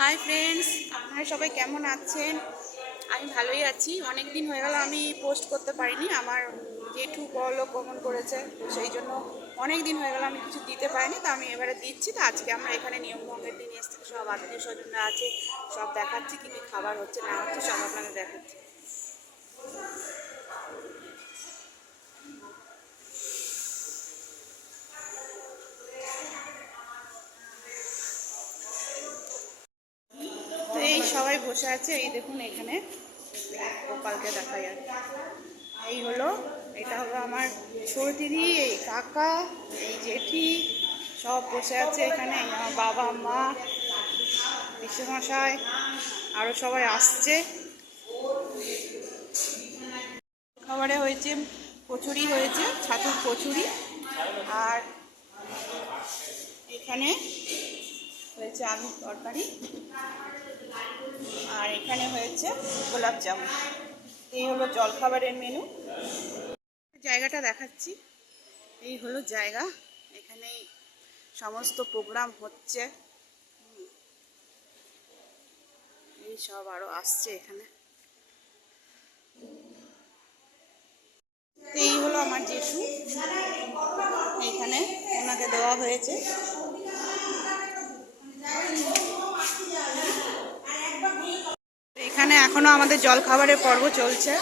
Hi friends, আপনারা সবাই কেমন আছেন? আমি ভালোই আছি। অনেক দিন হয়ে গেল আমি পোস্ট করতে পারিনি। আমার জেঠু বড়লোক গমন করেছে, তো সেই জন্য অনেক দিন হয়ে গেল আমি কিছু দিতে পারিনি। তো আমি এবারে দিচ্ছি। তো আজকে আমরা এখানে নিয়মভঙ্গের দিন এসেছি, সব আত্মীয় স্বজনরা আছে, সব দেখাচ্ছি কী কী খাবার হচ্ছে না হচ্ছে সব আপনাদের দেখাচ্ছি। তো এই সবাই বসে আছে, এই দেখুন এখানে গোপালকে দেখা যাচ্ছে। এই হলো, এটা হলো আমার ছোট দিদি, এই কাকা, এই জেঠি সব বসে আছে এখানে। আমার বাবা মা, পিসেমশাই, আরও সবাই আসছে। খাবারে হয়েছে কচুরি, হয়েছে ছাতুর কচুরি, আর এখানে হয়েছে আলুর তরকারি, আর এখানে হয়েছে গোলাপ জামুন। এই হলো জলখাবারের মেনু। জায়গাটা দেখাচ্ছি, এই হলো জায়গা, এখানেই সমস্ত প্রোগ্রাম হচ্ছে। এই সব আরো আসছে এখানে। এই হলো আমার জেঠু, এইখানে ওনাকে দেওয়া হয়েছে। এখানে এখনো আমাদের জলখাবারের পর্ব চলছে।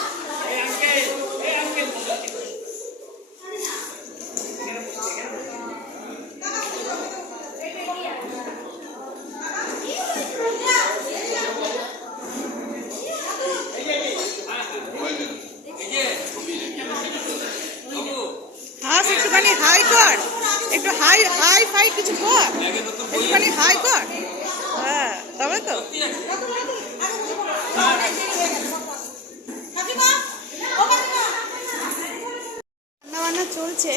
হাস একটুখানি হাই কর, একটু হাই হাই ফাই কিছু কর, একটুখানি হাই কর। হ্যাঁ, তবে তো রান্না বান্না চলছে,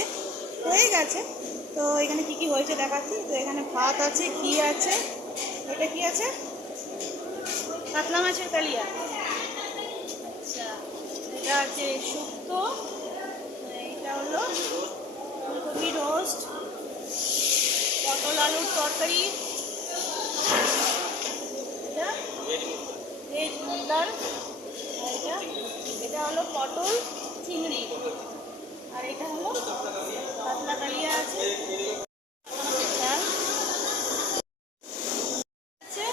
হয়ে গেছে। তো এখানে কি কি হয়েছে দেখাচ্ছি। তো এখানে ভাত আছে, ঘি আছে, এটা কি আছে, কাতলা মাছের কালিয়া। আচ্ছা, এটা আছে শুক্তো, এটা হলো ফুলকপি রোস্ট, পটল আলুর তরকারি, এটা ভেজ মুগডাল, আর এটা এটা হলো পটল চিংড়ি, আর এটা হলো কাতলা কালিয়া আছে, ডাল আছে,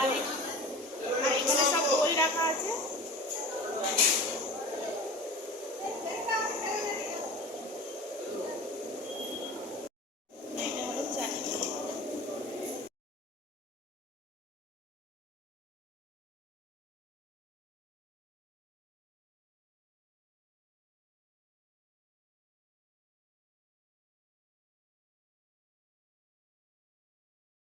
আর এখানে সব দই রাখা আছে।